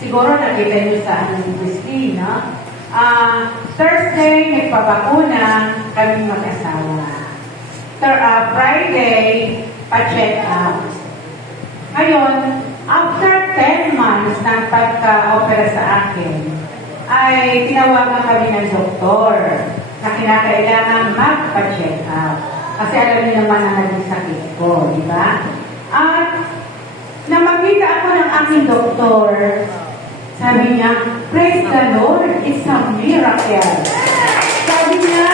siguro nakita niyo sa screen, no? Thursday, nagpabakuna kami mag-asawa. Friday, pa-check out. Ngayon, after 10 months ng pagka-opera sa akin, ay tinawagan kami ng doktor na kinakailangan magpa-check out. Kasi alam niyo naman ang naging sakit ko, di ba? At na makita ako ng aking doktor, sabi niya, praise the Lord, it's a miracle. Sabi niya,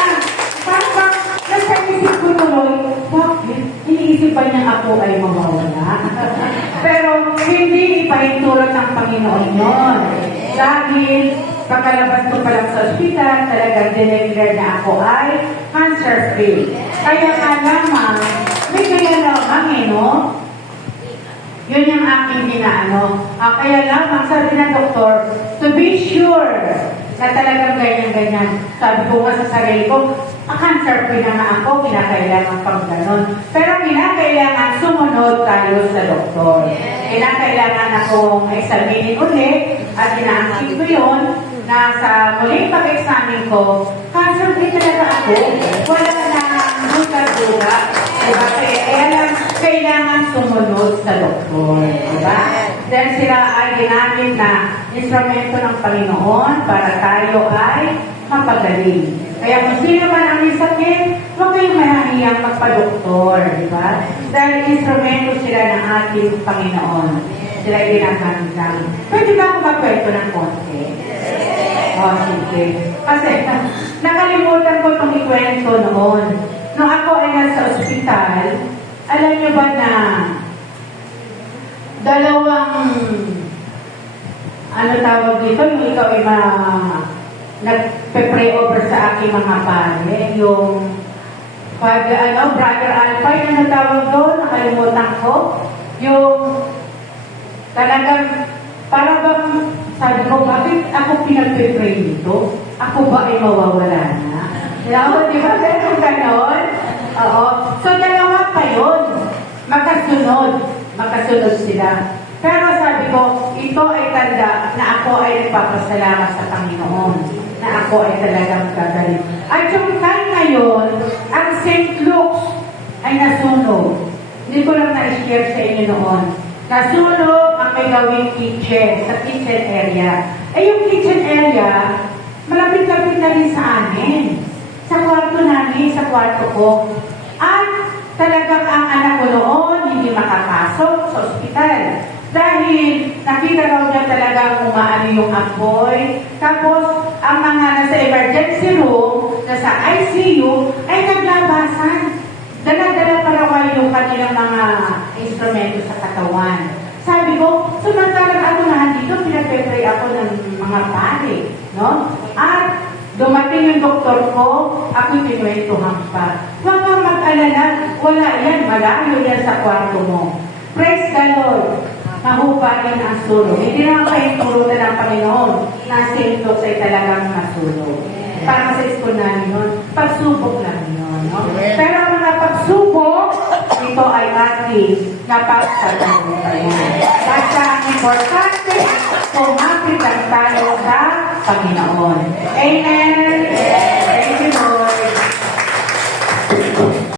parang nasa isip ko tuloy, bakit? Iniisip ba niya ako ay mawawala? Pero hindi ipahintulot ng Panginoon yun. Dahil pagkalabas ko pa lang sa ospital, talagang dineclare na ako ay cancer-free. Kaya nga lamang, may kaya lamang no? Yun yung aking inaano. Kaya lamang, sabi ng doktor, to be sure na talagang ganyan-ganyan. Sabi ko nga sa sarili ko, cancer-free na nga ako, kinakailangan pang ganon. Pero kinakailangan sumunod tayo sa doktor. Kinakailangan akong examinin ulit at inaakit ko yun na sa muling pag-examine ko, cancer-free talaga ako. Wala na duga-duga. Diba? Kaya lang, kailangan sumunod sa doktor. Diba? Dahil sila ay ginamit na instrumento ng Panginoon para tayo ay mapagaling. Kaya kung sino man ang may sakit, huwag kayong mahahiyang magpa-doktor. Diba? Dahil instrumento sila ng ating Panginoon. Sila ay ginagamit namin. Pwede ba ako magkwento ng konti? Sige. Kasi nakalimutan ko itong ikwento noon. Nung ako ay nasa ospital, alam niyo ba na dalawang tawag dito, yung ikaw ay nagpe-pray over sa aking mga pare, yung Brother Alpine, tawag doon, nakalimutan ko, yung talagang para bang sabi ko, bakit ako pinagpe-pray dito? Ako ba ay mawawala na? Di ba? Pero ganon. Oo. So, dalawa pa yun. Magkasunod sila. Pero sabi ko, ito ay tanda na ako ay nagpapasalamat sa Panginoon. Na ako ay talagang gagaling. At yung time ngayon, ang St. Luke's ay nasunog. Hindi ko lang na-share sa inyo noon. Nasunog ang may gawing kitchen, sa kitchen area. Yung kitchen area, malapit-lapit na rin sa amin. Sa kwarto namin, sa kwarto ko. At talagang ang anak ko noon, hindi makapasok sa ospital. Dahil nakita raw niya talagang umaano yung apoy. Tapos, ang mga nasa emergency room, nasa ICU, ay naglabasan. Dala-dala pa raw yung kanilang mga instrumento sa katawan. Sabi ko, samantalang ako nandito, pinagpe-pray ako ng mga pare. No? At dumating yung doktor ko, ako'y pinwentuhan pa. Huwag kang mag-alala, wala yan, malayo yan sa kwarto mo. Praise the Lord! Mahupain ang sulong. Hindi naman kayo tulutan ng Panginoon na sintos ay talagang masulong. Para sa school namin yun, pagsubok lang yun. No? Pero ang mga pagsubok, ito ay ating napagsasalutan. Basta ang importante, kumapit ang tayo sa Panginoon. Amen! Thank you, Lord.